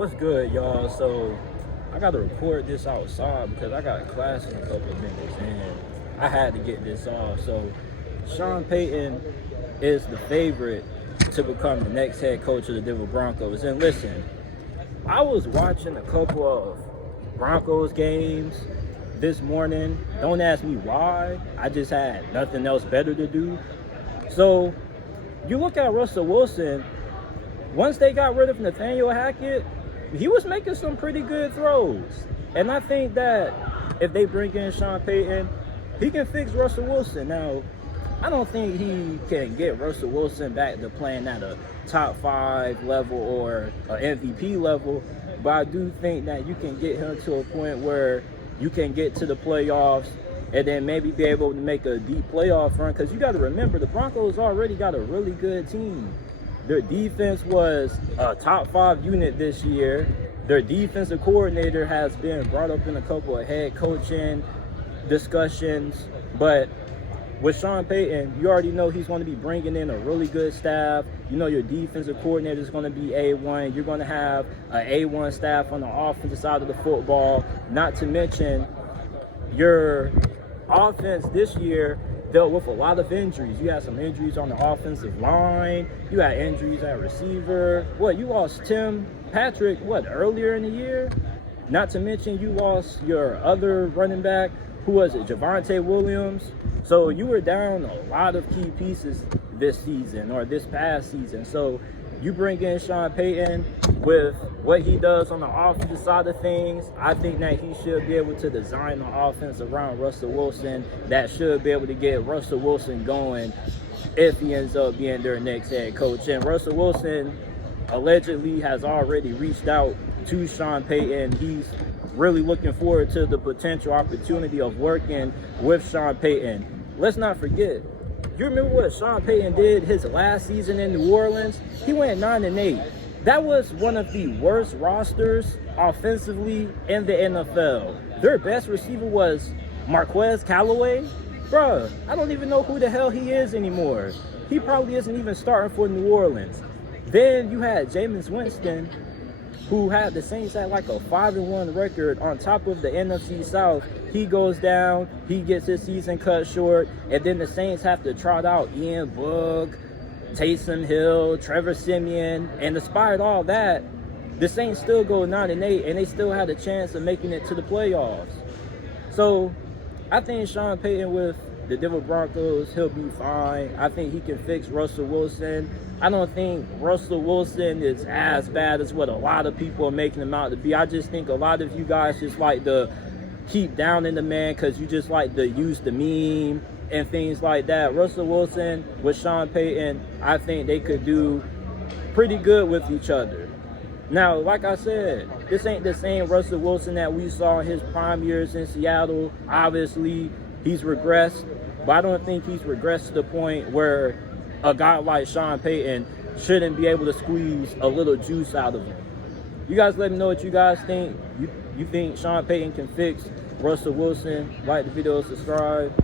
What's good, y'all? So I got to record this outside because I got class in a couple of minutes, and I had to get this off. So Sean Payton is the favorite to become the next head coach of the Denver Broncos. And listen, I was watching a couple of Broncos games this morning. Don't ask me why. I just had nothing else better to do. So you look at Russell Wilson. Once they got rid of Nathaniel Hackett, he was making some pretty good throws. And I think that if they bring in Sean Payton, he can fix Russell Wilson. Now, I don't think he can get Russell Wilson back to playing at a top 5 level or an MVP level, but I do think that you can get him to a point where you can get to the playoffs and then maybe be able to make a deep playoff run. Because you got to remember, the Broncos already got a really good team. Their defense was a top 5 unit this year. Their defensive coordinator has been brought up in a couple of head coaching discussions. But with Sean Payton, you already know he's going to be bringing in a really good staff. You know your defensive coordinator is going to be A1. You're going to have an A1 staff on the offensive side of the football. Not to mention your offense this year dealt with a lot of injuries. You had some injuries on the offensive line. You had injuries at receiver. You lost Tim Patrick, earlier in the year? Not to mention you lost your other running back, who was it, Javonte Williams? So you were down a lot of key pieces this season, or this past season. So you bring in Sean Payton with what he does on the offensive side of things. I think that he should be able to design the offense around Russell Wilson that should be able to get Russell Wilson going if he ends up being their next head coach. And Russell Wilson allegedly has already reached out to Sean Payton. He's really looking forward to the potential opportunity of working with Sean Payton. Let's not forget, you remember what Sean Payton did his last season in New Orleans? He went 9-8. That was one of the worst rosters offensively in the NFL. Their best receiver was Marquez Callaway. Bruh, I don't even know who the hell he is anymore. He probably isn't even starting for New Orleans. Then you had Jameis Winston, who had the Saints at like a 5-1 record on top of the NFC South. He goes down, he gets his season cut short, and then the Saints have to trot out Ian Book, Taysom Hill, Trevor Siemian, and despite all that, the Saints still go 9-8, and they still had a chance of making it to the playoffs. So I think Sean Payton with the Denver Broncos, he'll be fine. I think he can fix Russell Wilson. I don't think Russell Wilson is as bad as what a lot of people are making him out to be. I just think a lot of you guys just like to keep down in the man because you just like to use the meme and things like that. Russell Wilson with Sean Payton, I think they could do pretty good with each other. Now, like I said, this ain't the same Russell Wilson that we saw in his prime years in Seattle. Obviously, he's regressed, but I don't think he's regressed to the point where a guy like Sean Payton shouldn't be able to squeeze a little juice out of him. You guys let me know what you guys think. You think Sean Payton can fix Russell Wilson? Like the video, subscribe.